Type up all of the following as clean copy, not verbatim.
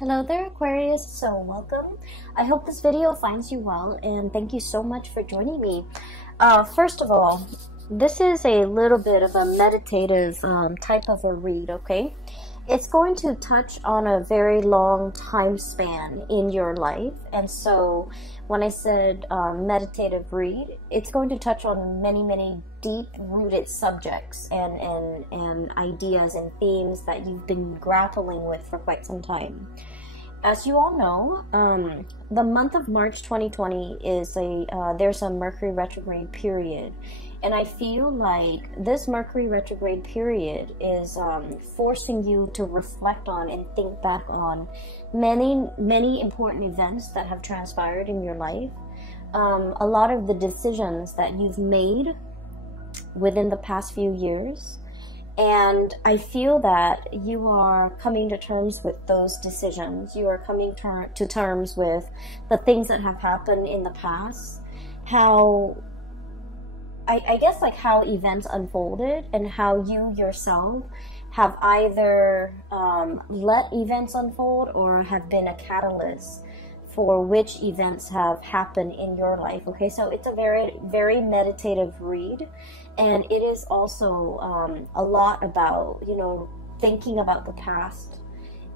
Hello there, Aquarius. So welcome. I hope this video finds you well, and thank you so much for joining me. First of all, this is a little bit of a meditative type of a read, okay? It's going to touch on a very long time span in your life, and so when I said meditative read, it's going to touch on many deep-rooted subjects and ideas and themes that you've been grappling with for quite some time. As you all know, the month of March 2020 is there's a Mercury retrograde period. And I feel like this Mercury retrograde period is forcing you to reflect on and think back on many important events that have transpired in your life. A lot of the decisions that you've made within the past few years. And I feel that you are coming to terms with those decisions. You are coming to terms with the things that have happened in the past. How I guess like how events unfolded and how you yourself have either let events unfold or have been a catalyst for which events have happened in your life. Okay, so it's a very meditative read, and it is also a lot about, you know, thinking about the past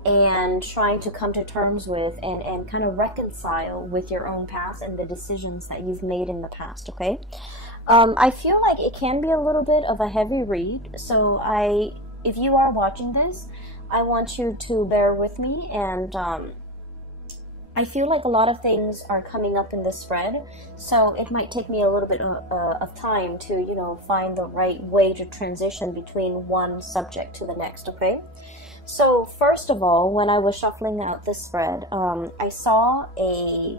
and trying to come to terms with and kind of reconcile with your own past and the decisions that you've made in the past. Okay, I feel like it can be a little bit of a heavy read, so if you are watching this, I want you to bear with me, and I feel like a lot of things are coming up in this thread, so it might take me a little bit of time to, you know, find the right way to transition between one subject to the next, okay? So first of all, when I was shuffling out this thread, I saw a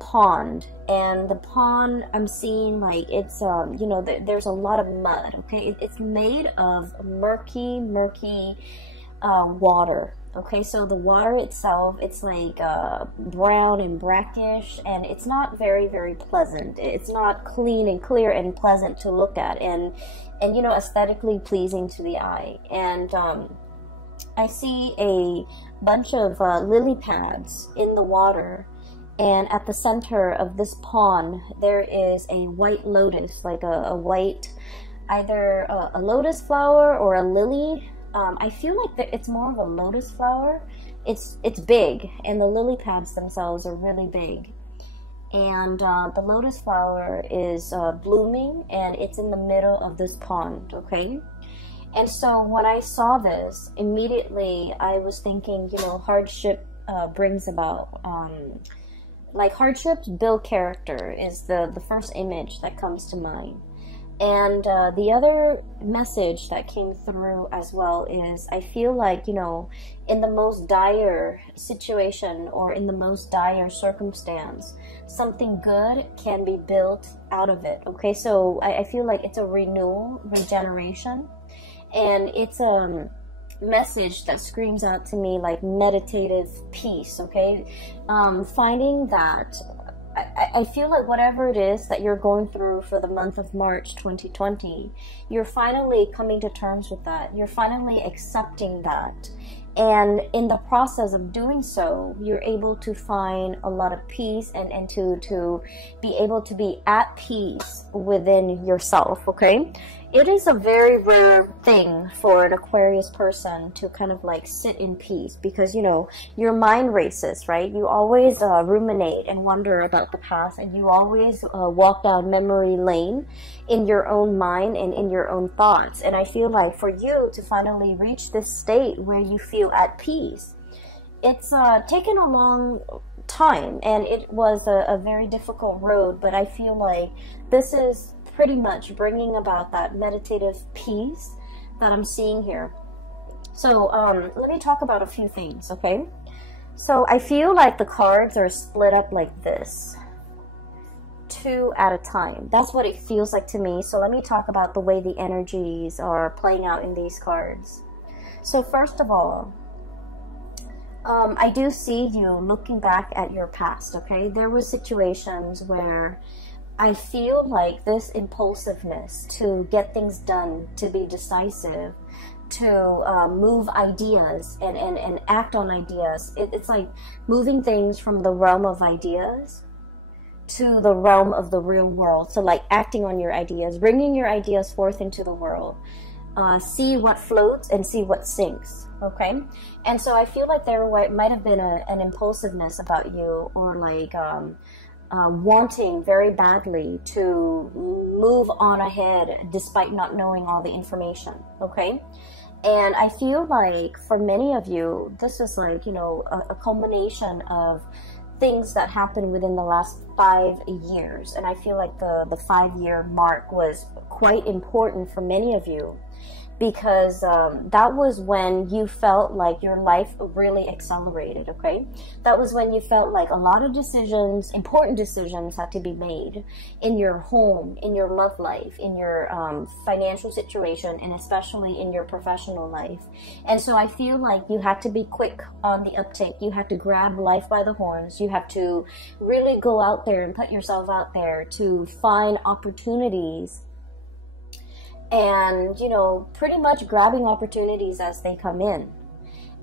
pond, and the pond, I'm seeing like it's, you know, there's a lot of mud, okay? It's made of murky water. Okay, so the water itself, it's like brown and brackish, and it's not very pleasant. It's not clean and clear and pleasant to look at, and you know, aesthetically pleasing to the eye. And I see a bunch of lily pads in the water, and at the center of this pond there is a white lotus, like a white, either a lotus flower or a lily. I feel like that it's more of a lotus flower. It's big, and the lily pads themselves are really big. And the lotus flower is blooming, and it's in the middle of this pond, okay? And so when I saw this, immediately I was thinking, you know, hardship brings about, like hardships build character is the first image that comes to mind. And the other message that came through as well is, I feel like, you know, in the most dire situation or in the most dire circumstance, something good can be built out of it. Okay, so I feel like it's a renewal, regeneration, and it's a message that screams out to me like meditative peace. Okay, finding that I feel like whatever it is that you're going through for the month of March 2020, you're finally coming to terms with that. You're finally accepting that. And in the process of doing so, you're able to find a lot of peace and to be able to be at peace within yourself, okay? It is a very rare thing for an Aquarius person to kind of like sit in peace, because, you know, your mind races, right? You always ruminate and wonder about the past, and you always walk down memory lane in your own mind and in your own thoughts. And I feel like for you to finally reach this state where you feel at peace, it's taken a long time, and it was a very difficult road, but I feel like this is pretty much bringing about that meditative peace that I'm seeing here. So let me talk about a few things, okay? So I feel like the cards are split up like this, 2 at a time. That's what it feels like to me. So let me talk about the way the energies are playing out in these cards. So first of all, I do see you looking back at your past, okay? There were situations where I feel like this impulsiveness to get things done, to be decisive, to move ideas and act on ideas. It's like moving things from the realm of ideas to the realm of the real world. So like acting on your ideas, bringing your ideas forth into the world. See what floats and see what sinks, okay? And so I feel like there might have been an impulsiveness about you, or like wanting very badly to move on ahead despite not knowing all the information, okay? And I feel like for many of you, this is like, you know, a culmination of things that happened within the last 5 years. And I feel like the 5-year mark was quite important for many of you, because that was when you felt like your life really accelerated, okay? That was when you felt like a lot of decisions, important decisions, had to be made in your home, in your love life, in your financial situation, and especially in your professional life. And so I feel like you had to be quick on the uptake. You had to grab life by the horns. You have to really go out there and put yourself out there to find opportunities, and, you know, pretty much grabbing opportunities as they come in.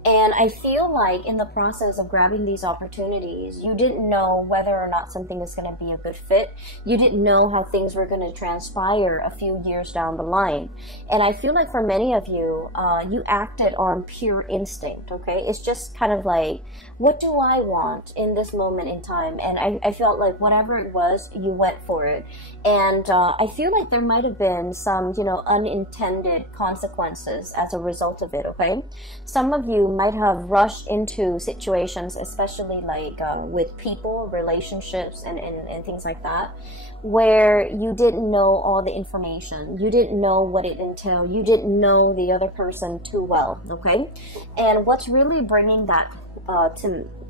And I feel like in the process of grabbing these opportunities, you didn't know whether or not something is going to be a good fit. You didn't know how things were going to transpire a few years down the line. And I feel like for many of you, you acted on pure instinct, okay? It's just kind of like, what do I want in this moment in time? And I felt like whatever it was, you went for it. And I feel like there might have been some, you know, unintended consequences as a result of it, okay? Some of you might have rushed into situations, especially like with people, relationships, and things like that, where you didn't know all the information. You didn't know what it entailed. You didn't know the other person too well, okay? And what's really bringing that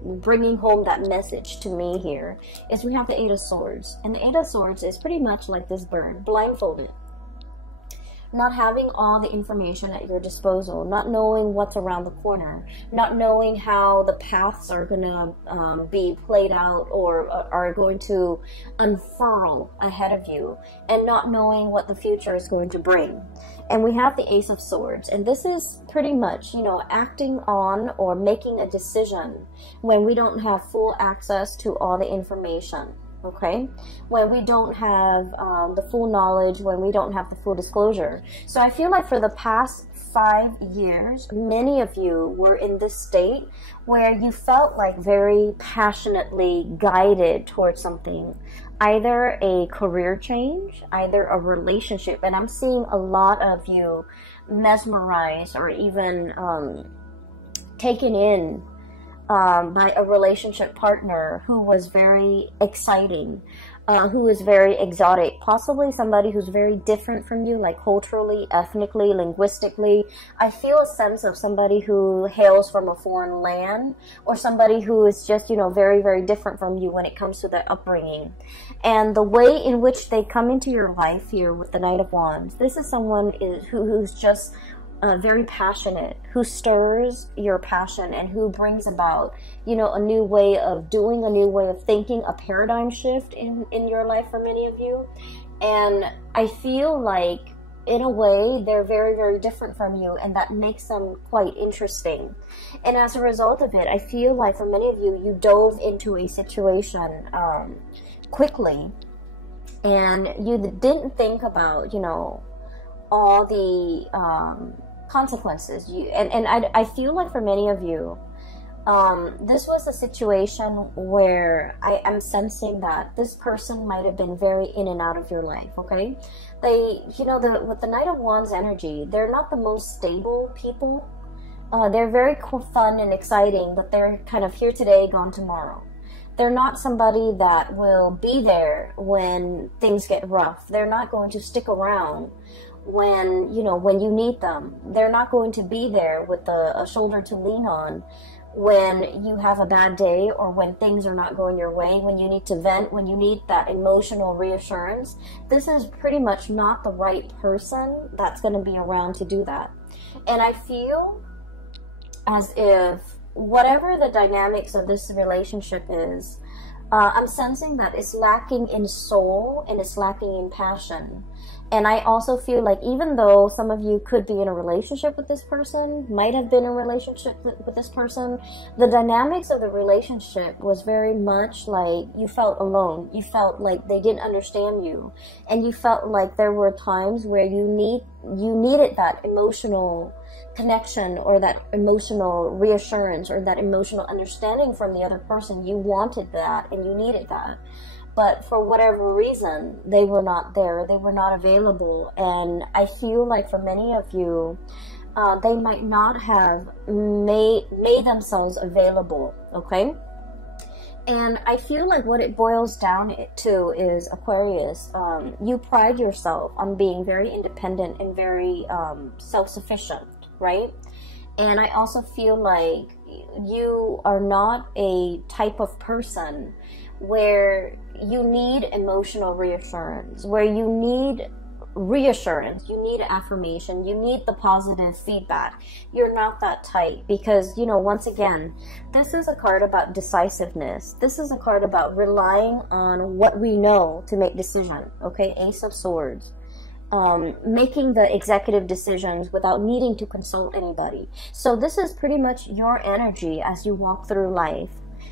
bringing home that message to me here is we have the Eight of Swords. And the Eight of Swords is pretty much like this bird, blindfolded. Not having all the information at your disposal, not knowing what's around the corner, not knowing how the paths are going to be played out or are going to unfurl ahead of you, and not knowing what the future is going to bring. And we have the Ace of Swords, and this is pretty much, you know, acting on or making a decision when we don't have full access to all the information. Okay, when we don't have the full knowledge, when we don't have the full disclosure. So I feel like for the past 5 years, many of you were in this state where you felt like very passionately guided towards something, either a career change, either a relationship. And I'm seeing a lot of you mesmerized or even taken in by a relationship partner who was very exciting, who was very exotic, possibly somebody who's very different from you, like culturally, ethnically, linguistically. I feel a sense of somebody who hails from a foreign land, or somebody who is just, you know, very, very different from you when it comes to their upbringing. And the way in which they come into your life here with the Knight of Wands, this is someone who's just very passionate, who stirs your passion and who brings about, you know, a new way of doing, a new way of thinking, a paradigm shift in your life for many of you. And I feel like in a way they're very, very different from you, and that makes them quite interesting. And as a result of it, I feel like for many of you, you dove into a situation quickly, and you didn't think about, you know, all the consequences. I feel like for many of you, this was a situation where I am sensing that this person might have been very in and out of your life, okay? They, you know, with the Knight of Wands energy, they're not the most stable people. They're very fun and exciting, but they're kind of here today, gone tomorrow. They're not somebody that will be there when things get rough. They're not going to stick around when, you know, when you need them. They're not going to be there with a shoulder to lean on when you have a bad day, or when things are not going your way, when you need to vent, when you need that emotional reassurance. This is pretty much not the right person that's going to be around to do that. And I feel as if whatever the dynamics of this relationship is, I'm sensing that it's lacking in soul and it's lacking in passion. And I also feel like even though some of you could be in a relationship with this person, might have been in a relationship with this person, the dynamics of the relationship was very much like you felt alone. You felt like they didn't understand you. And you felt like there were times where you needed that emotional connection or that emotional reassurance or that emotional understanding from the other person. You wanted that and you needed that. But for whatever reason, they were not there. They were not available. And I feel like for many of you, they might not have made themselves available, okay? And I feel like what it boils down to is, Aquarius, you pride yourself on being very independent and very self-sufficient, right? And I also feel like you are not a type of person where you need emotional reassurance, where you need reassurance, you need affirmation, you need the positive feedback. You're not that type because, you know, once again, this is a card about decisiveness. This is a card about relying on what we know to make decisions, okay? Ace of Swords. Making the executive decisions without needing to consult anybody. So this is pretty much your energy as you walk through life.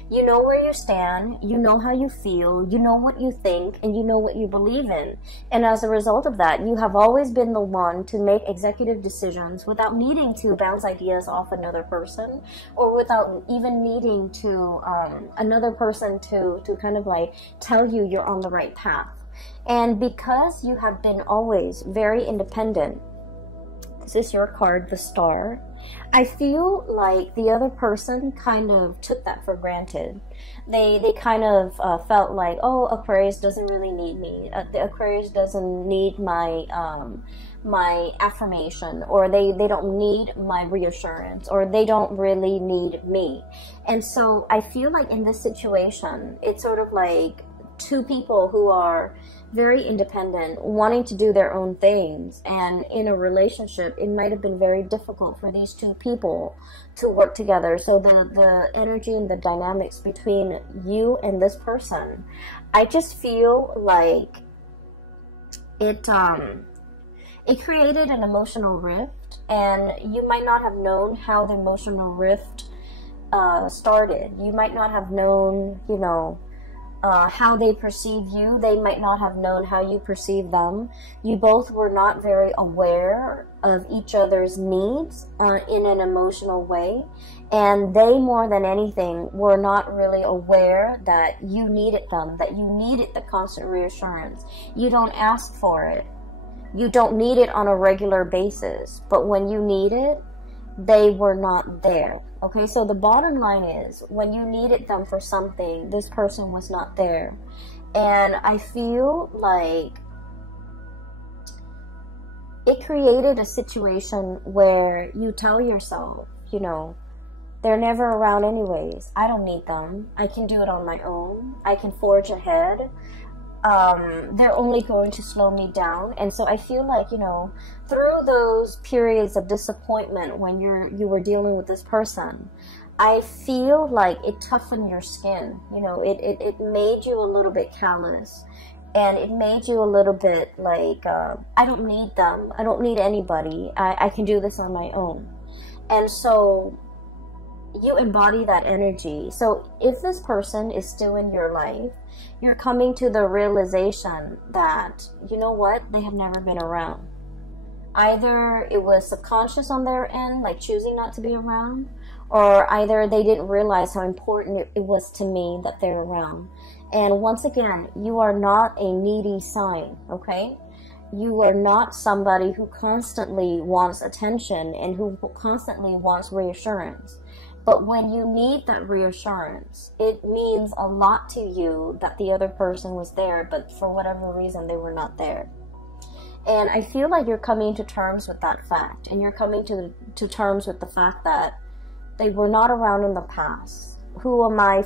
You know where you stand, you know how you feel, you know what you think, and you know what you believe in. And as a result of that, you have always been the one to make executive decisions without needing to bounce ideas off another person, or without even needing to another person to kind of like tell you you're on the right path. And because you have been always very independent, this is your card, the Star. I feel like the other person kind of took that for granted. They kind of felt like, oh, Aquarius doesn't really need me. The Aquarius doesn't need my my affirmation, or they don't need my reassurance, or they don't really need me. And so I feel like in this situation, it's sort of like two people who are very independent, wanting to do their own things, and in a relationship it might have been very difficult for these two people to work together. So the energy and the dynamics between you and this person, I just feel like it created an emotional rift, and you might not have known how the emotional rift started. You might not have known, you know, how they perceive you. They might not have known how you perceive them. You both were not very aware of each other's needs in an emotional way. And they, more than anything, were not really aware that you needed them, that you needed the constant reassurance. You don't ask for it. You don't need it on a regular basis. But when you need it, they were not there. Okay, so the bottom line is, when you needed them for something, this person was not there. And I feel like it created a situation where you tell yourself, you know, they're never around anyways. I don't need them. I can do it on my own. I can forge ahead. They're only going to slow me down. And so I feel like, you know, through those periods of disappointment when you were dealing with this person, I feel like it toughened your skin. You know, it made you a little bit callous, and it made you a little bit like, I don't need them. I don't need anybody. I can do this on my own. And so you embody that energy. So if this person is still in your life, you're coming to the realization that, you know what, they have never been around. Either it was subconscious on their end, like choosing not to be around, or either they didn't realize how important it was to me that they're around. And once again, you are not a needy sign, okay? You are not somebody who constantly wants attention and who constantly wants reassurance. But when you need that reassurance, it means a lot to you that the other person was there, but for whatever reason, they were not there. And I feel like you're coming to terms with that fact, and you're coming to terms with the fact that they were not around in the past. Who am I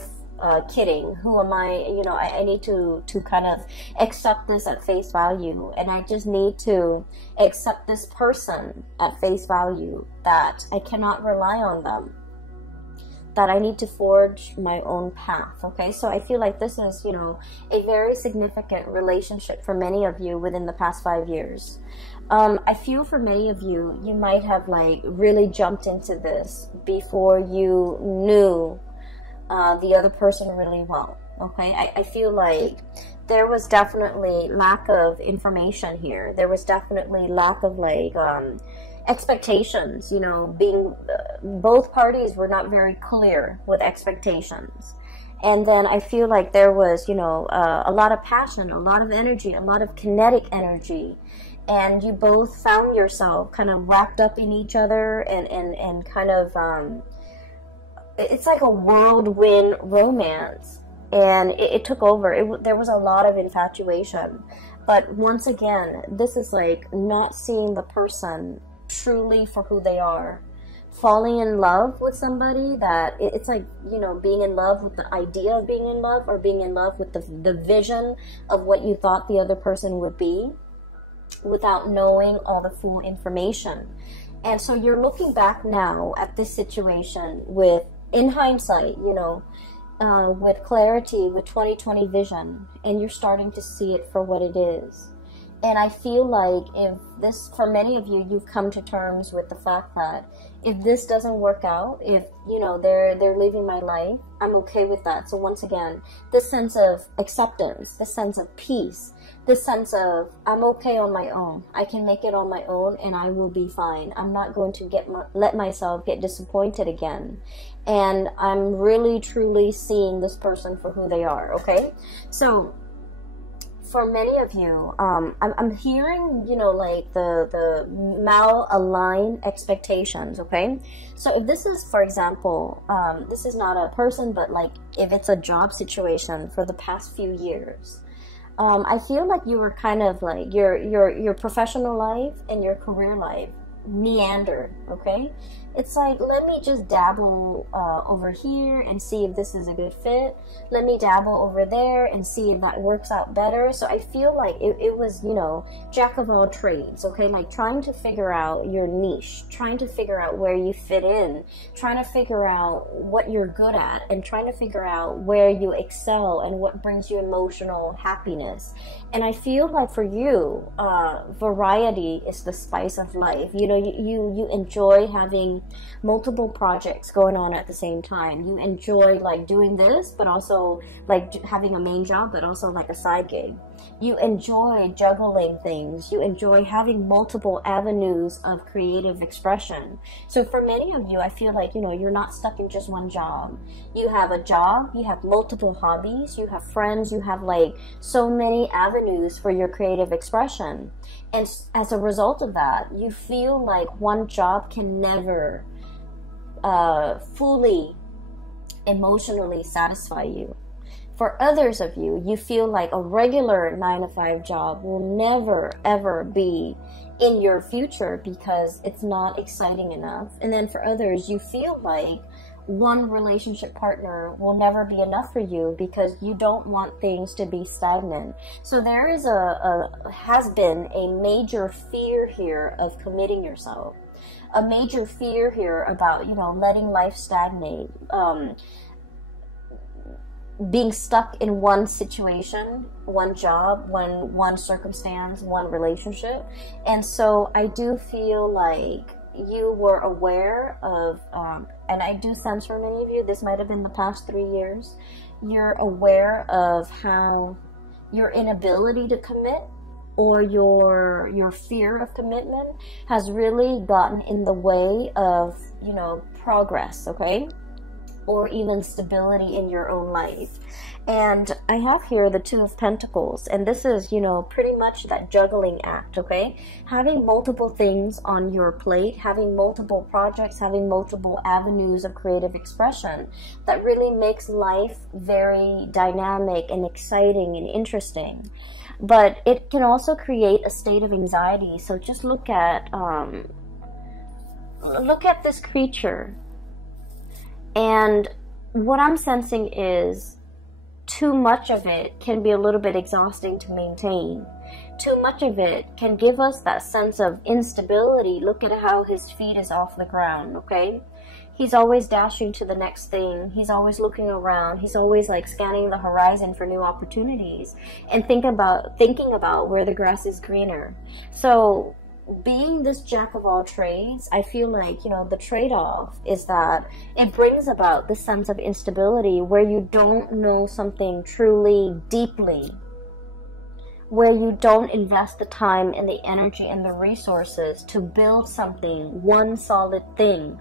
kidding? Who am I? You know, I need to kind of accept this at face value, and I just need to accept this person at face value, that I cannot rely on them. that I need to forge my own path, okay? So I feel like this is, you know, a very significant relationship for many of you within the past 5 years. I feel for many of you, you might have like really jumped into this before you knew the other person really well, okay? I feel like there was definitely lack of information here. There was definitely lack of like expectations, you know, being both parties were not very clear with expectations. And then I feel like there was, you know, a lot of passion, a lot of energy, a lot of kinetic energy, and you both found yourself kind of wrapped up in each other, and kind of it's like a whirlwind romance, and it took over. There was a lot of infatuation, but once again, this is like not seeing the person truly for who they are, falling in love with somebody that it's like, you know, being in love with the idea of being in love, or being in love with the vision of what you thought the other person would be, without knowing all the full information. And so you're looking back now at this situation with, in hindsight, you know, with clarity, with 20/20 vision, and you're starting to see it for what it is. And I feel like if this, for many of you, you've come to terms with the fact that if this doesn't work out, if, you know, they're leaving my life, I'm okay with that. So once again, this sense of acceptance, this sense of peace, this sense of I'm okay on my own. I can make it on my own, and I will be fine. I'm not going to let myself get disappointed again. And I'm really, truly seeing this person for who they are, okay? So for many of you, I'm hearing, you know, like the mal-aligned expectations, okay? So if this is, for example, this is not a person, but like if it's a job situation for the past few years, I feel like you were kind of like your professional life and your career life meander, okay? It's like, let me just dabble over here and see if this is a good fit. Let me dabble over there and see if that works out better. So I feel like it was, you know, jack of all trades, okay? Like trying to figure out your niche, trying to figure out where you fit in, trying to figure out what you're good at, and trying to figure out where you excel and what brings you emotional happiness. And I feel like for you, variety is the spice of life. You know, you enjoy having multiple projects going on at the same time. You enjoy like doing this, but also like having a main job, but also like a side gig. You enjoy juggling things. You enjoy having multiple avenues of creative expression. So for many of you, I feel like, you know, you're not stuck in just one job. You have a job, you have multiple hobbies, you have friends, you have like so many avenues for your creative expression. And as a result of that, you feel like one job can never fully emotionally satisfy you. For others of you, you feel like a regular 9-to-5 job will never ever be in your future because it's not exciting enough. And then for others, you feel like one relationship partner will never be enough for you because you don't want things to be stagnant. So there is has been a major fear here of committing yourself, a major fear here about, you know, letting life stagnate, being stuck in one situation, one job, one circumstance, one relationship. And so I do feel like you were aware of, and I do sense for many of you, this might have been the past 3 years, you're aware of how your inability to commit or your fear of commitment has really gotten in the way of, you know, progress, okay? Or even stability in your own life. And I have here the Two of Pentacles, and this is, you know, pretty much that juggling act, okay? Having multiple things on your plate, having multiple projects, having multiple avenues of creative expression that really makes life very dynamic and exciting and interesting. But it can also create a state of anxiety. So just look at this creature. And what I'm sensing is too much of it can be a little bit exhausting to maintain. Too much of it can give us that sense of instability. Look at how his feet is off the ground, okay? He's always dashing to the next thing. He's always looking around. He's always like scanning the horizon for new opportunities and thinking about where the grass is greener. So being this jack of all trades, I feel like, you know, the trade-off is that it brings about this sense of instability where you don't know something truly deeply, where you don't invest the time and the energy and the resources to build something, one solid thing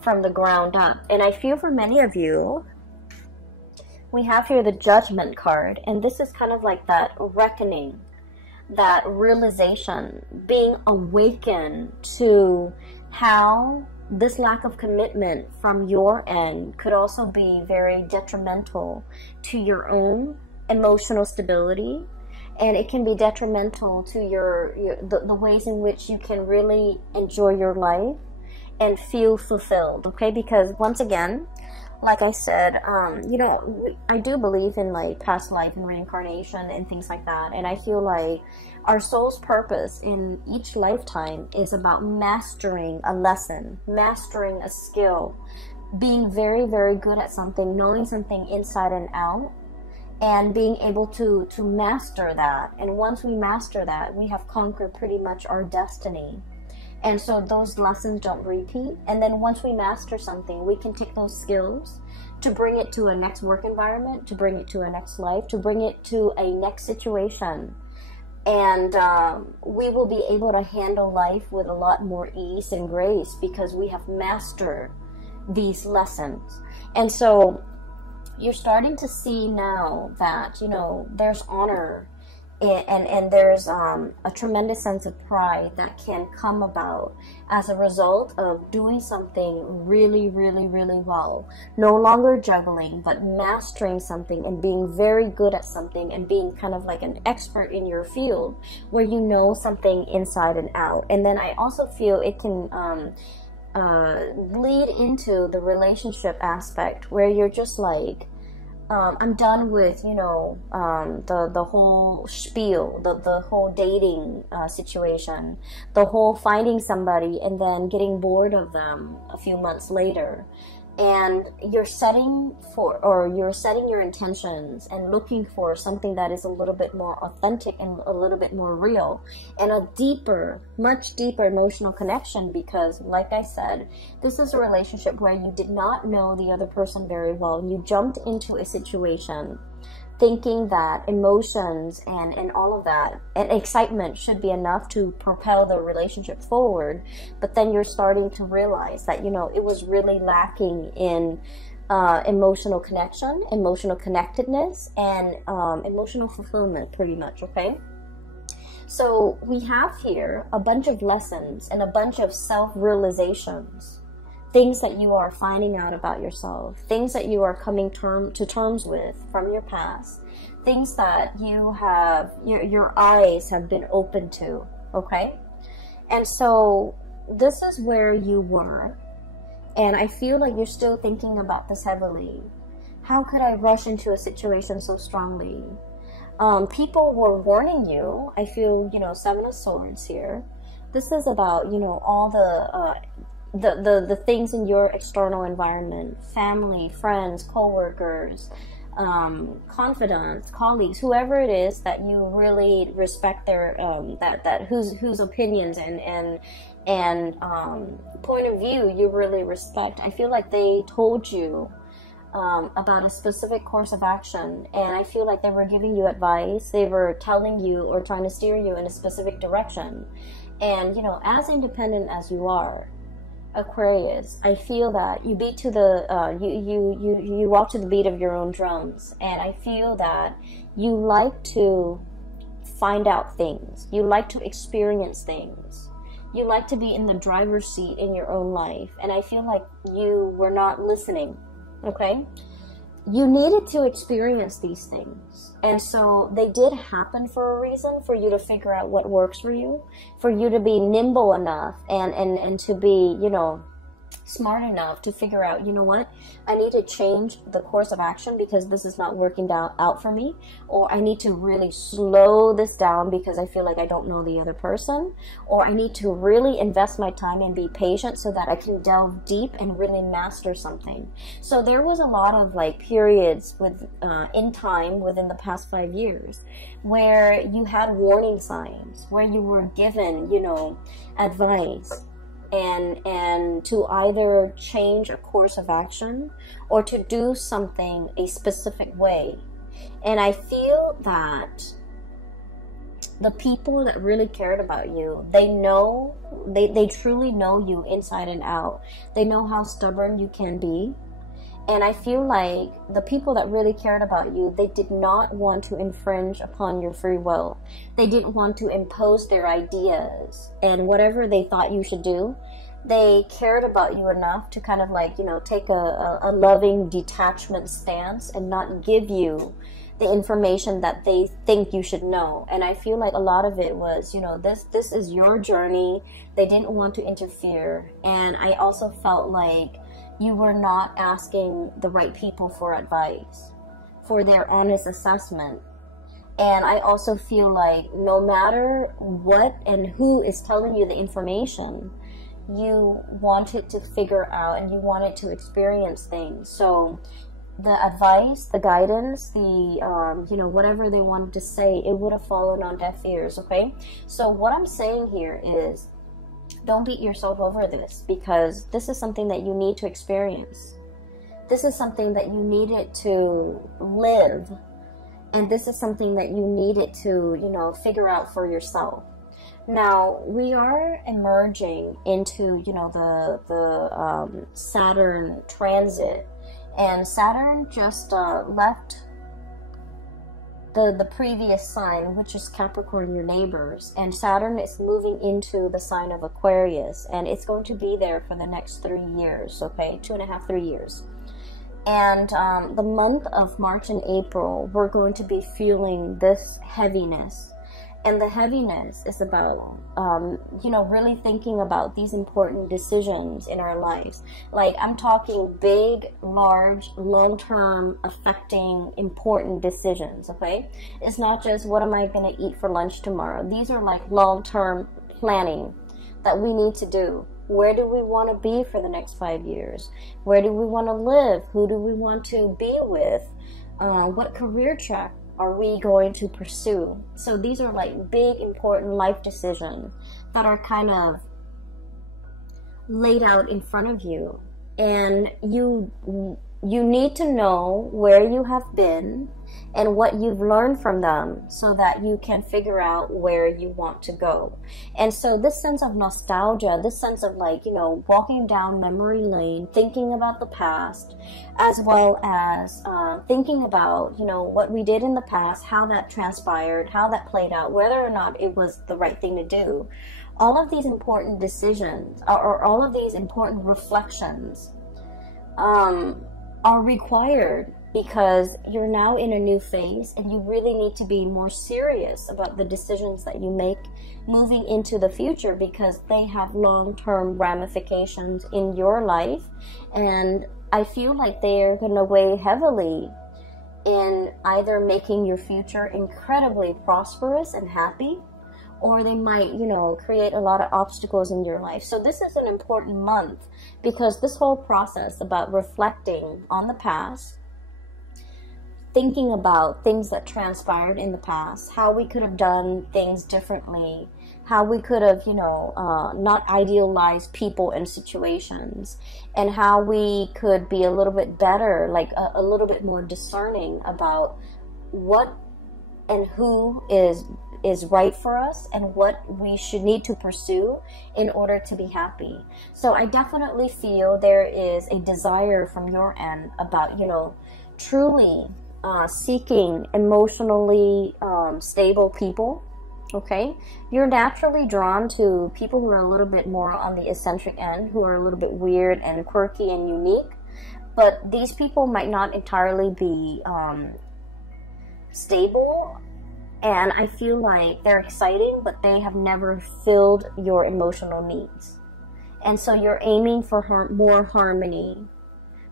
from the ground up. And I feel for many of you, we have here the Judgment card, and this is kind of like that reckoning, that realization, being awakened to how this lack of commitment from your end could also be very detrimental to your own emotional stability, and it can be detrimental to the ways in which you can really enjoy your life and feel fulfilled, okay? Because once again, like I said, you know, I do believe in like past life and reincarnation and things like that. And I feel like our soul's purpose in each lifetime is about mastering a lesson, mastering a skill, being very, very good at something, knowing something inside and out, and being able to master that. And once we master that, we have conquered pretty much our destiny. And so those lessons don't repeat. And then once we master something, we can take those skills to bring it to a next work environment, to bring it to a next life, to bring it to a next situation. And we will be able to handle life with a lot more ease and grace because we have mastered these lessons. And so you're starting to see now that, you know, there's honor and there's a tremendous sense of pride that can come about as a result of doing something really, really, really well. No longer juggling, but mastering something and being very good at something and being kind of like an expert in your field where you know something inside and out. And then I also feel it can bleed into the relationship aspect where you're just like, I'm done with, you know, the whole spiel, the whole dating situation, the whole finding somebody and then getting bored of them a few months later. And you're setting your intentions and looking for something that is a little bit more authentic and a little bit more real and a deeper, much deeper emotional connection, because like I said, this is a relationship where you did not know the other person very well. You jumped into a situation thinking that emotions and all of that and excitement should be enough to propel the relationship forward, but then you're starting to realize that, you know, it was really lacking in emotional connection, emotional connectedness, and emotional fulfillment, pretty much, okay? So we have here a bunch of lessons and a bunch of self-realizations, things that you are finding out about yourself, things that you are coming to terms with from your past, things that you have, your eyes have been open to, okay? And so this is where you were, and I feel like you're still thinking about this heavily. How could I rush into a situation so strongly? People were warning you. I feel, you know, Seven of Swords here. This is about, you know, all the things in your external environment, family, friends, co-workers, confidants, colleagues, whoever it is that you really respect their whose opinions and point of view you really respect. I feel like they told you about a specific course of action, and I feel like they were giving you advice. They were telling you or trying to steer you in a specific direction. And, you know, as independent as you are, Aquarius, I feel that you beat to the you walk to the beat of your own drums, and I feel that you like to find out things, you like to experience things, you like to be in the driver's seat in your own life, and I feel like you were not listening, okay? You needed to experience these things, and so they did happen for a reason, for you to figure out what works for you, for you to be nimble enough and to be, you know, smart enough to figure out, you know what, I need to change the course of action because this is not working out for me, or I need to really slow this down because I feel like I don't know the other person, or I need to really invest my time and be patient so that I can delve deep and really master something. So there was a lot of like periods with in time within the past 5 years where you had warning signs, where you were given, you know, advice, and to either change a course of action or to do something a specific way. And I feel that the people that really cared about you, they truly know you inside and out. They know how stubborn you can be. And I feel like the people that really cared about you, they did not want to infringe upon your free will. They didn't want to impose their ideas and whatever they thought you should do. They cared about you enough to kind of like, you know, take a loving detachment stance and not give you the information that they think you should know. And I feel like a lot of it was, you know, this is your journey. They didn't want to interfere. And I also felt like you were not asking the right people for advice, for their honest assessment. And I also feel like no matter what and who is telling you the information, you wanted to figure out and you wanted to experience things. So the advice, the guidance, the, you know, whatever they wanted to say, it would have fallen on deaf ears, okay? So what I'm saying here is, don't beat yourself over this, because this is something that you need to experience. This is something that you needed to live. And this is something that you needed to, you know, figure out for yourself. Now, we are emerging into, you know, the Saturn transit. And Saturn just left the previous sign, which is Capricorn, your neighbors, and Saturn is moving into the sign of Aquarius, and it's going to be there for the next 3 years, okay, 2.5, 3 years. And the month of March and April, we're going to be feeling this heaviness. And the heaviness is about, you know, really thinking about these important decisions in our lives. Like, I'm talking big, large, long-term, affecting, important decisions, okay? It's not just, what am I going to eat for lunch tomorrow? These are like long-term planning that we need to do. Where do we want to be for the next 5 years? Where do we want to live? Who do we want to be with? What career track are we going to pursue? So these are like big, important life decisions that are kind of laid out in front of you. And you need to know where you have been and what you've learned from them so that you can figure out where you want to go. And so this sense of nostalgia, this sense of like, you know, walking down memory lane, thinking about the past, as well as thinking about, you know, what we did in the past, how that transpired, how that played out, whether or not it was the right thing to do. All of these important decisions, or all of these important reflections, are required because you're now in a new phase and you really need to be more serious about the decisions that you make moving into the future, because they have long-term ramifications in your life. And I feel like they're going to weigh heavily in either making your future incredibly prosperous and happy, or they might, you know, create a lot of obstacles in your life. So this is an important month because this whole process about reflecting on the past, thinking about things that transpired in the past, how we could have done things differently, how we could have, you know, not idealized people and situations, and how we could be a little bit better, like a little bit more discerning about what and who is right for us and what we should need to pursue in order to be happy. So I definitely feel there is a desire from your end about, you know, truly seeking emotionally stable people, okay? You're naturally drawn to people who are a little bit more on the eccentric end, who are a little bit weird and quirky and unique, but these people might not entirely be stable. And I feel like they're exciting, but they have never filled your emotional needs. And so you're aiming for more harmony,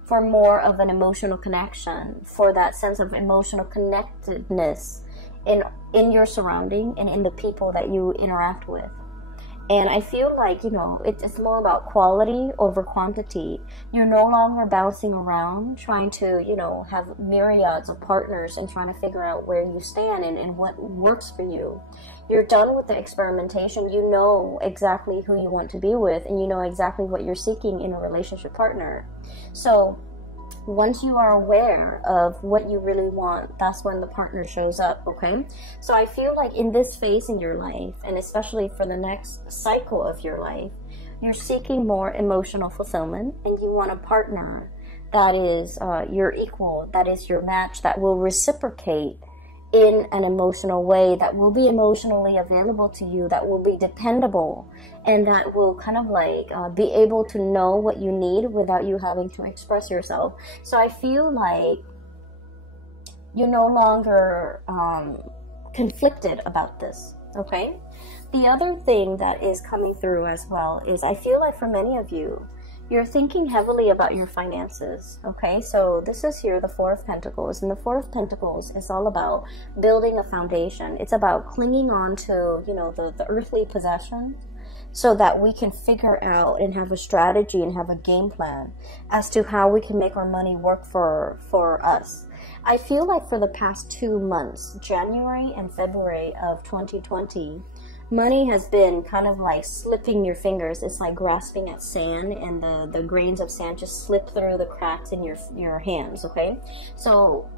for more of an emotional connection, for that sense of emotional connectedness in your surrounding and in the people that you interact with. And I feel like, you know, it's more about quality over quantity. You're no longer bouncing around trying to, you know, have myriads of partners and trying to figure out where you stand and what works for you. You're done with the experimentation. You know exactly who you want to be with, and you know exactly what you're seeking in a relationship partner. So once you are aware of what you really want, that's when the partner shows up, okay? So I feel like in this phase in your life, and especially for the next cycle of your life, you're seeking more emotional fulfillment, and you want a partner that is your equal, that is your match, that will reciprocate in an emotional way, that will be emotionally available to you, that will be dependable, and that will kind of like be able to know what you need without you having to express yourself. So I feel like you're no longer conflicted about this, okay? The other thing that is coming through as well is I feel like for many of you, you're thinking heavily about your finances, okay? So this is here, the Four of Pentacles. And the Four of Pentacles is all about building a foundation. It's about clinging on to, you know, the earthly possessions so that we can figure out and have a strategy and have a game plan as to how we can make our money work for us. I feel like for the past 2 months, January and February of 2020, money has been kind of like slipping your fingers. It's like grasping at sand, and the grains of sand just slip through the cracks in your hands, okay? So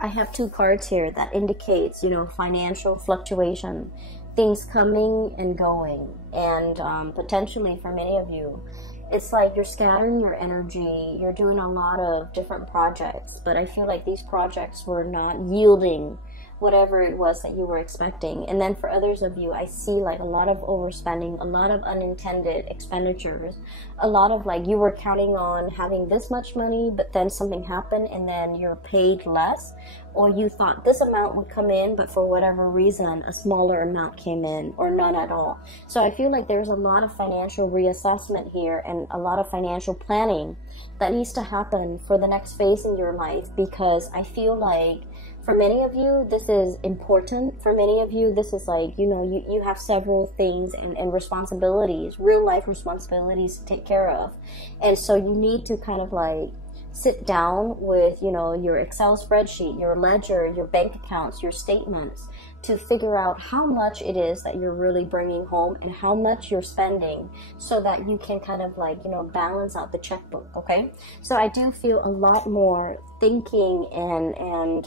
I have 2 cards here that indicates, you know, financial fluctuation, things coming and going, and potentially for many of you, it's like you're scattering your energy, you're doing a lot of different projects, but I feel like these projects were not yielding whatever it was that you were expecting. And then for others of you, I see like a lot of overspending, a lot of unintended expenditures, a lot of like you were counting on having this much money, but then something happened and then you're paid less, or you thought this amount would come in, but for whatever reason, a smaller amount came in, or none at all. So I feel like there's a lot of financial reassessment here and a lot of financial planning that needs to happen for the next phase in your life, because I feel like for many of you, this is important. For many of you, this is like, you know, you have several things and responsibilities, real life responsibilities to take care of. And so you need to kind of like sit down with, you know, your Excel spreadsheet, your ledger, your bank accounts, your statements, to figure out how much it is that you're really bringing home and how much you're spending, so that you can kind of like, you know, balance out the checkbook, okay? So I do feel a lot more thinking and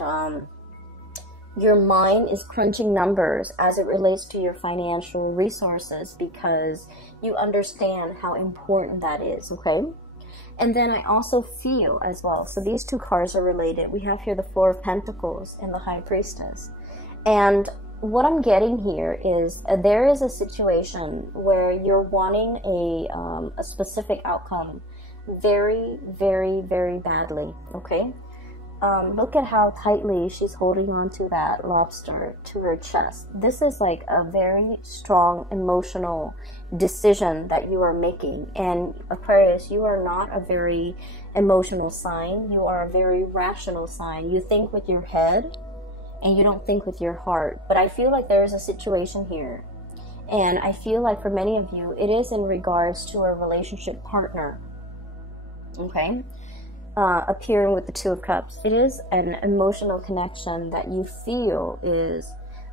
your mind is crunching numbers as it relates to your financial resources, because you understand how important that is, okay? And then I also feel as well, so these 2 cards are related. We have here the Four of Pentacles and the High Priestess. And what I'm getting here is there is a situation where you're wanting a specific outcome very, very, very badly, okay? Look at how tightly she's holding on to that lobster to her chest. This is like a very strong emotional decision that you are making. And Aquarius, you are not a very emotional sign. You are a very rational sign. You think with your head and you don't think with your heart. But I feel like there is a situation here. And I feel like for many of you, it is in regards to a relationship partner. Okay? Appearing with the Two of Cups. It is an emotional connection that you feel is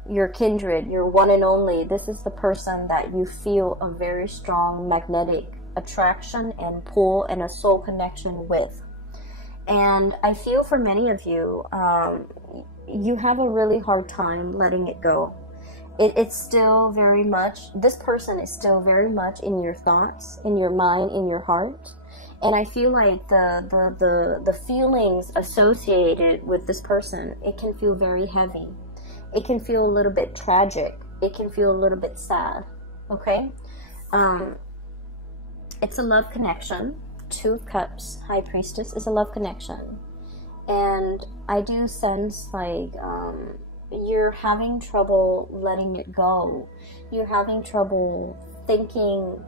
your kindred, your one and only. This is the person that you feel a very strong magnetic attraction and pull and a soul connection with. And I feel for many of you, you have a really hard time letting it go. It's still very much, this person is still very much in your thoughts, in your mind, in your heart. And I feel like the feelings associated with this person, it can feel very heavy. It can feel a little bit tragic. It can feel a little bit sad. Okay? It's a love connection. Two of Cups, High Priestess is a love connection. And I do sense like you're having trouble letting it go. You're having trouble thinking.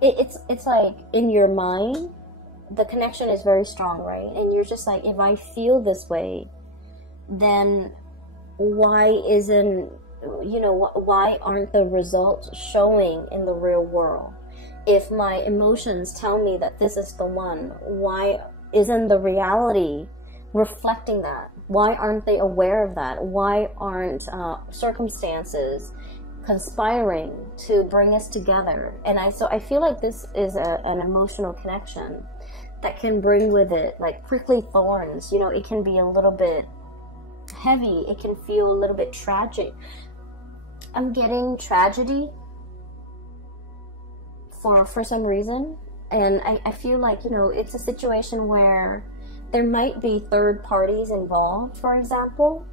it's like in your mind, the connection is very strong, right? And you're just like, if I feel this way, then why isn't, you know, why aren't the results showing in the real world? If my emotions tell me that this is the one, why isn't the reality reflecting that? Why aren't they aware of that? Why aren't circumstances conspiring to bring us together? And so I feel like this is an emotional connection that can bring with it like prickly thorns. You know, it can be a little bit heavy. It can feel a little bit tragic. I'm getting tragedy for some reason. And I feel like, you know, it's a situation where there might be third parties involved, for example,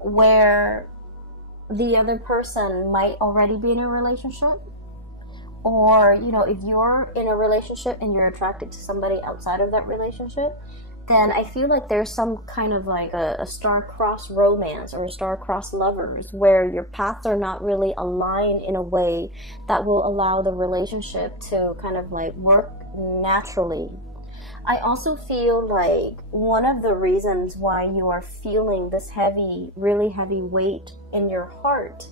where the other person might already be in a relationship. Or, you know, if you're in a relationship and you're attracted to somebody outside of that relationship, then I feel like there's some kind of like a star-crossed romance or star-crossed lovers where your paths are not really aligned in a way that will allow the relationship to kind of like work naturally. I also feel like one of the reasons why you are feeling this heavy, really heavy weight in your heart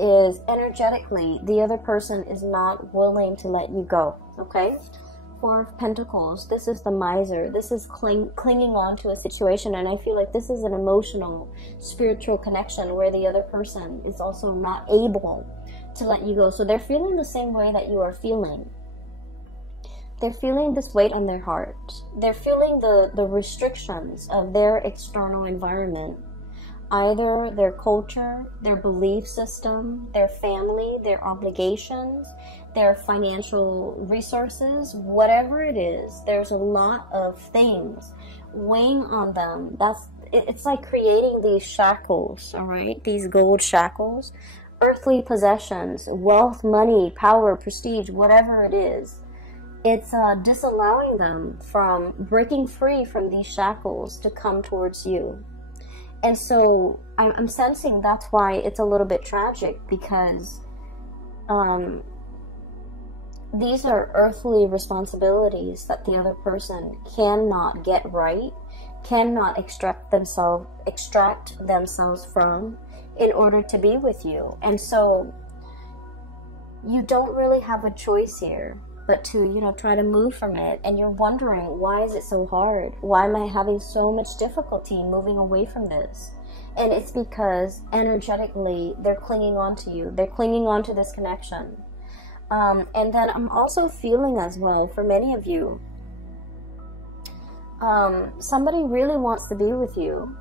is energetically the other person is not willing to let you go, okay? Four of Pentacles, this is the miser. This is clinging on to a situation, and I feel like this is an emotional, spiritual connection where the other person is also not able to let you go. So they're feeling the same way that you are feeling. They're feeling this weight on their heart. They're feeling the restrictions of their external environment. Either their culture, their belief system, their family, their obligations, their financial resources, whatever it is, there's a lot of things weighing on them. It's like creating these shackles, all right? These gold shackles, earthly possessions, wealth, money, power, prestige, whatever it is. It's disallowing them from breaking free from these shackles to come towards you. And so I'm sensing that's why it's a little bit tragic, because these are earthly responsibilities that the other person cannot get right, cannot extract themselves from in order to be with you. And so you don't really have a choice here but to, you know, try to move from it. And you're wondering, why is it so hard? Why am I having so much difficulty moving away from this? And it's because energetically they're clinging on to you. They're clinging on to this connection. And then I'm also feeling as well, for many of you, somebody really wants to be with you,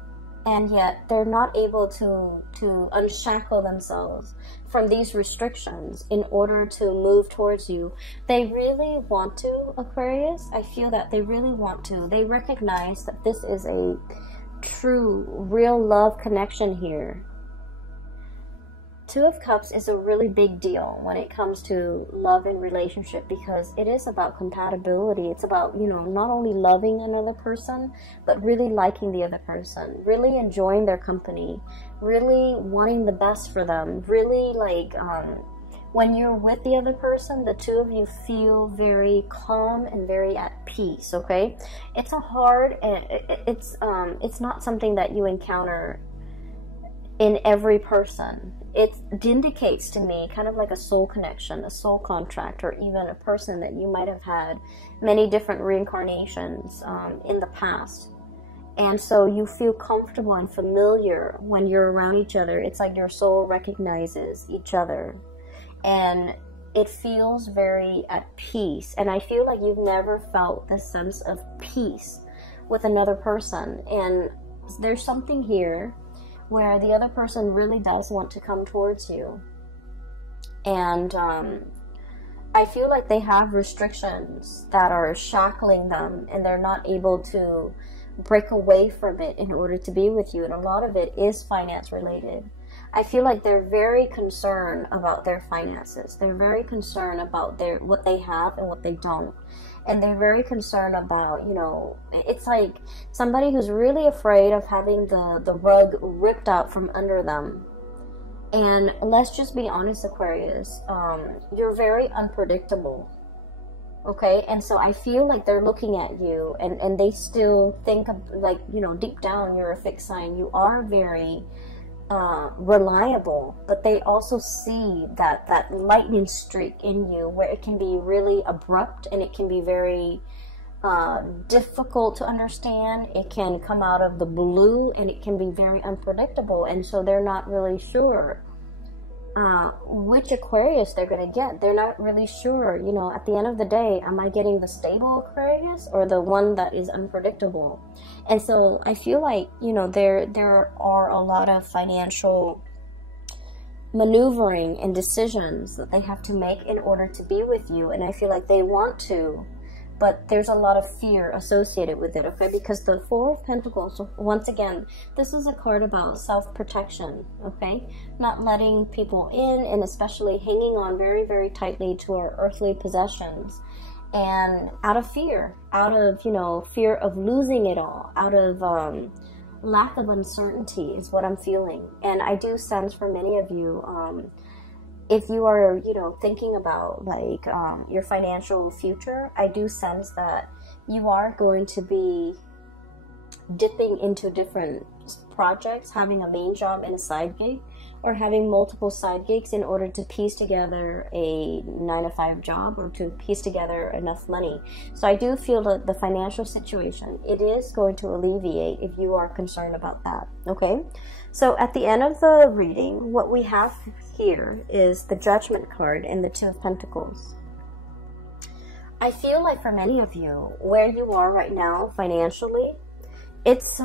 and yet they're not able to unshackle themselves from these restrictions in order to move towards you. They really want to, Aquarius. I feel that they really want to. They recognize that this is a true, real love connection here. Two of Cups is a really big deal when it comes to love and relationship, because it is about compatibility. It's about, you know, not only loving another person, but really liking the other person, really enjoying their company, really wanting the best for them, really like, when you're with the other person, the two of you feel very calm and very at peace, okay? It's a hard, it's not something that you encounter in every person. It indicates to me kind of like a soul connection, a soul contract, or even a person that you might have had many different reincarnations in the past. And so you feel comfortable and familiar when you're around each other. It's like your soul recognizes each other. And it feels very at peace. And I feel like you've never felt this sense of peace with another person. And there's something here where the other person really does want to come towards you. And I feel like they have restrictions that are shackling them, and they're not able to break away from it in order to be with you. And a lot of it is finance related. I feel like they're very concerned about their finances. They're very concerned about what they have and what they don't. And they're very concerned about, you know, it's like somebody who's really afraid of having the rug ripped out from under them. And let's just be honest, Aquarius, you're very unpredictable. Okay, and so I feel like they're looking at you, and they still think of, like, you know, deep down you're a fixed sign. You are very reliable, but they also see that lightning streak in you where it can be really abrupt and it can be very difficult to understand. It can come out of the blue and it can be very unpredictable, and so they're not really sure which Aquarius they're going to get. They're not really sure, you know, at the end of the day, am I getting the stable Aquarius or the one that is unpredictable? And so I feel like, you know, there are a lot of financial maneuvering and decisions that they have to make in order to be with you, and I feel like they want to, but there's a lot of fear associated with it, okay? Because the Four of Pentacles, once again, this is a card about self-protection, okay? Not letting people in, and especially hanging on very, very tightly to our earthly possessions. And out of fear, you know, fear of losing it all, out of lack of uncertainty is what I'm feeling. And I do sense for many of you, if you are, you know, thinking about like your financial future, I do sense that you are going to be dipping into different projects, having a main job and a side gig, or having multiple side gigs in order to piece together a 9-to-5 job, or to piece together enough money. So I do feel that the financial situation, it is going to alleviate if you are concerned about that, okay? So at the end of the reading, what we have here is the Judgment card and the Two of Pentacles. I feel like for many of you, where you are right now financially, it's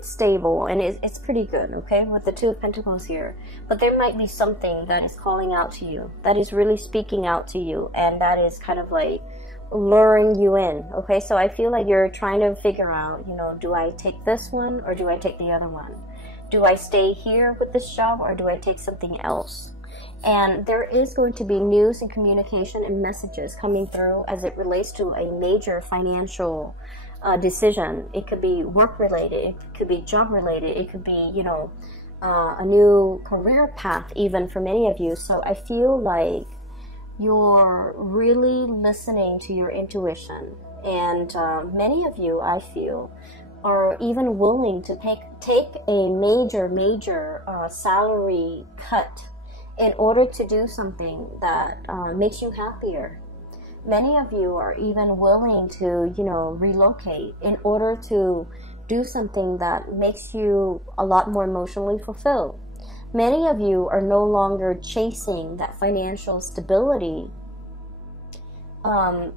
stable and it's pretty good, okay, with the Two of Pentacles here. But there might be something that is calling out to you, that is really speaking out to you, and that is kind of like luring you in, okay? So I feel like you're trying to figure out, you know, do I take this one or do I take the other one? Do I stay here with this job or do I take something else? And there is going to be news and communication and messages coming through as it relates to a major financial decision. It could be work related, it could be job related, it could be, you know, a new career path even for many of you. So I feel like you're really listening to your intuition, and many of you, I feel, are even willing to take a major salary cut in order to do something that makes you happier. Many of you are even willing to, you know, relocate in order to do something that makes you a lot more emotionally fulfilled. Many of you are no longer chasing that financial stability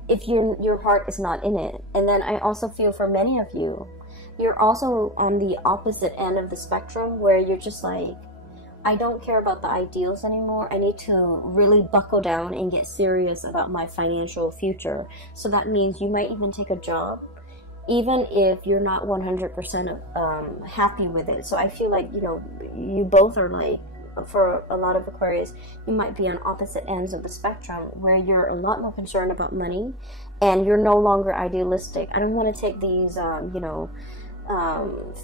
if your heart is not in it. And then I also feel for many of you, you're also on the opposite end of the spectrum where you're just like, I don't care about the ideals anymore. I need to really buckle down and get serious about my financial future. So that means you might even take a job, even if you're not 100% happy with it. So I feel like, you know, you both are like, for a lot of Aquarius, you might be on opposite ends of the spectrum where you're a lot more concerned about money and you're no longer idealistic. I don't want to take these, you know,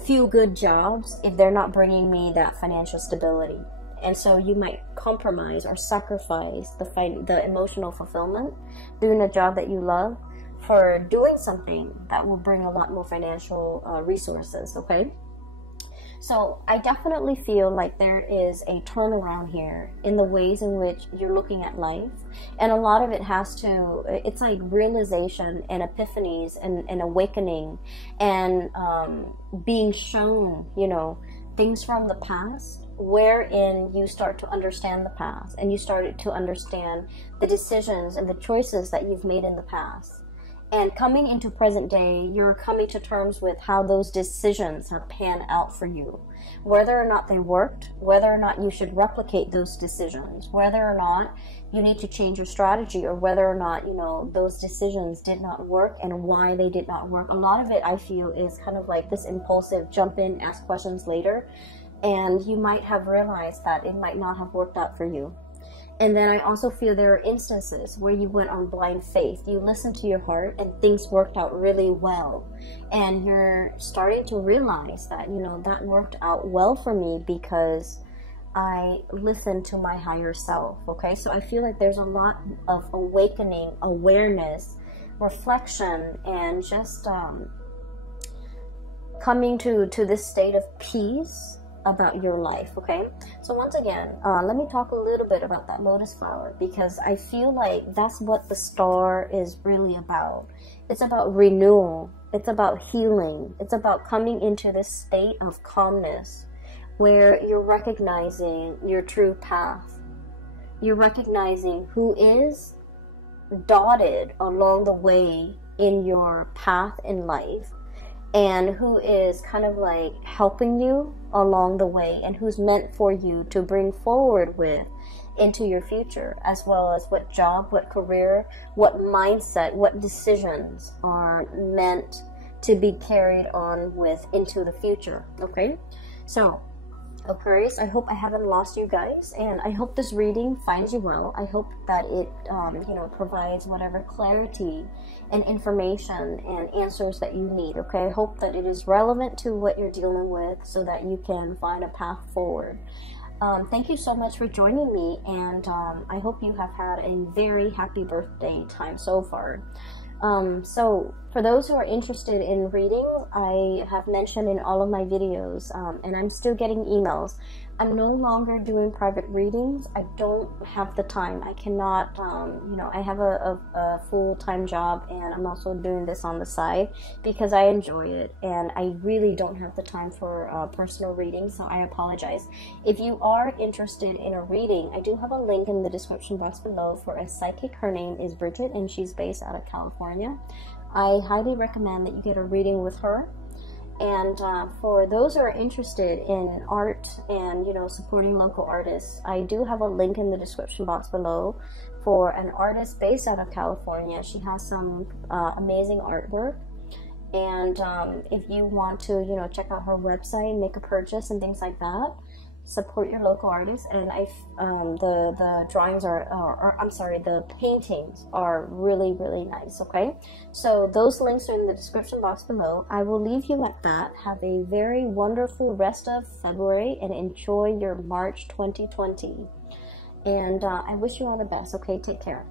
few good jobs if they're not bringing me that financial stability. And so you might compromise or sacrifice the emotional fulfillment doing a job that you love for doing something that will bring a lot more financial resources, okay? So I definitely feel like there is a turnaround here in the ways in which you're looking at life. And a lot of it has to, it's like realization and epiphanies and awakening and being shown, you know, things from the past wherein you start to understand the past and you started to understand the decisions and the choices that you've made in the past. And coming into present day, you're coming to terms with how those decisions have panned out for you. Whether or not they worked, whether or not you should replicate those decisions, whether or not you need to change your strategy, or whether or not, you know, those decisions did not work and why they did not work. A lot of it, I feel, is kind of like this impulsive jump in, ask questions later. And you might have realized that it might not have worked out for you. And then I also feel there are instances where you went on blind faith. You listened to your heart and things worked out really well. And you're starting to realize that, you know, that worked out well for me because I listened to my higher self, okay? So I feel like there's a lot of awakening, awareness, reflection and just coming to this state of peace about your life. Okay, so once again, let me talk a little bit about that lotus flower, because I feel like that's what the star is really about. It's about renewal, it's about healing, it's about coming into this state of calmness where you're recognizing your true path. You're recognizing who is dotted along the way in your path in life, and who is kind of like helping you along the way, and who's meant for you to bring forward with into your future, as well as what job, what career, what mindset, what decisions are meant to be carried on with into the future. Okay, so Aquarius, I hope I haven't lost you guys, and I hope this reading finds you well. I hope that it provides whatever clarity and information and answers that you need. Okay, I hope that it is relevant to what you're dealing with so that you can find a path forward. Thank you so much for joining me, and I hope you have had a very happy birthday time so far. So for those who are interested in reading, I have mentioned in all of my videos, and I'm still getting emails. I'm no longer doing private readings. I don't have the time. I cannot, I have a full-time job, and I'm also doing this on the side because I enjoy it, and I really don't have the time for personal reading, so I apologize. If you are interested in a reading, I do have a link in the description box below for a psychic. Her name is Bridget, and she's based out of California. I highly recommend that you get a reading with her. And for those who are interested in art and, supporting local artists, I do have a link in the description box below for an artist based out of California. She has some amazing artwork. And if you want to, check out her website, make a purchase and things like that, support your local artists. And the drawings the paintings are really, really nice. Okay, so those links are in the description box below. I will leave you at that. Have a very wonderful rest of February and enjoy your March 2020. And I wish you all the best. Okay, take care.